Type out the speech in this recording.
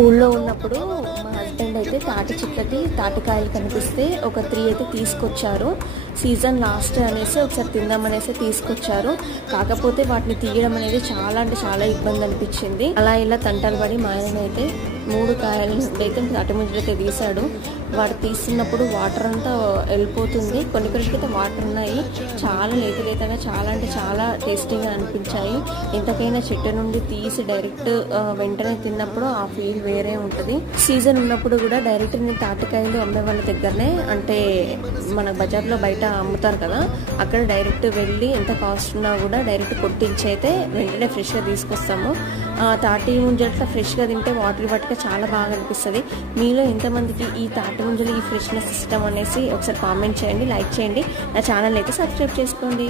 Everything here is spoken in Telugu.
ఊళ్ళో ఉన్నప్పుడు మా హస్బెండ్ అయితే తాటి చెట్లకి తాటికాయలు కనిపిస్తే ఒక 3 అయితే తీసుకొచ్చారు. సీజన్ లాస్ట్ అనేసి ఒకసారి తిందామనేసి తీసుకొచ్చారు. కాకపోతే వాటిని తీయడం అనేది చాలా అంటే చాలా ఇబ్బంది అనిపించింది. అలా ఇలా తంటాలు పడి మా ఆయన అయితే 3 కాయల నుండి అయితే తాటి ముంజలు అయితే తీసాడు. వాడు తీస్తున్నప్పుడు వాటర్ అంతా వెళ్ళిపోతుంది. కొన్నిటికైతే వాటర్ ఉన్నాయి. చాలా లేతగా చాలా అంటే చాలా టేస్టీగా అనిపించాయి. ఎంతకైనా చెట్టు నుండి తీసి డైరెక్ట్ వెంటనే తిన్నప్పుడు ఆ ఫీల్ వేరే ఉంటుంది. సీజన్ ఉన్నప్పుడు కూడా డైరెక్ట్ నేను తాటికాయలు అమ్మే వాళ్ళ దగ్గరనే, అంటే మన బజార్లో బయట అమ్ముతారు కదా, అక్కడ డైరెక్ట్ వెళ్ళి ఎంత కాస్ట్ ఉన్నా కూడా డైరెక్ట్ కొట్టించి అయితే వెంటనే ఫ్రెష్గా తీసుకొస్తాము. తాటి ముంజలు ఫ్రెష్గా తింటే వాటర్ పట్టుక చాలా బాగా అనిపిస్తుంది. మీలో ఎంతమందికి ఈ తాటి ముంజలు ఈ ఫ్రెష్నెస్ ఇష్టం అనేసి ఒకసారి కామెంట్ చేయండి, లైక్ చేయండి. నా ఛానల్ అయితే సబ్స్క్రైబ్ చేసుకోండి.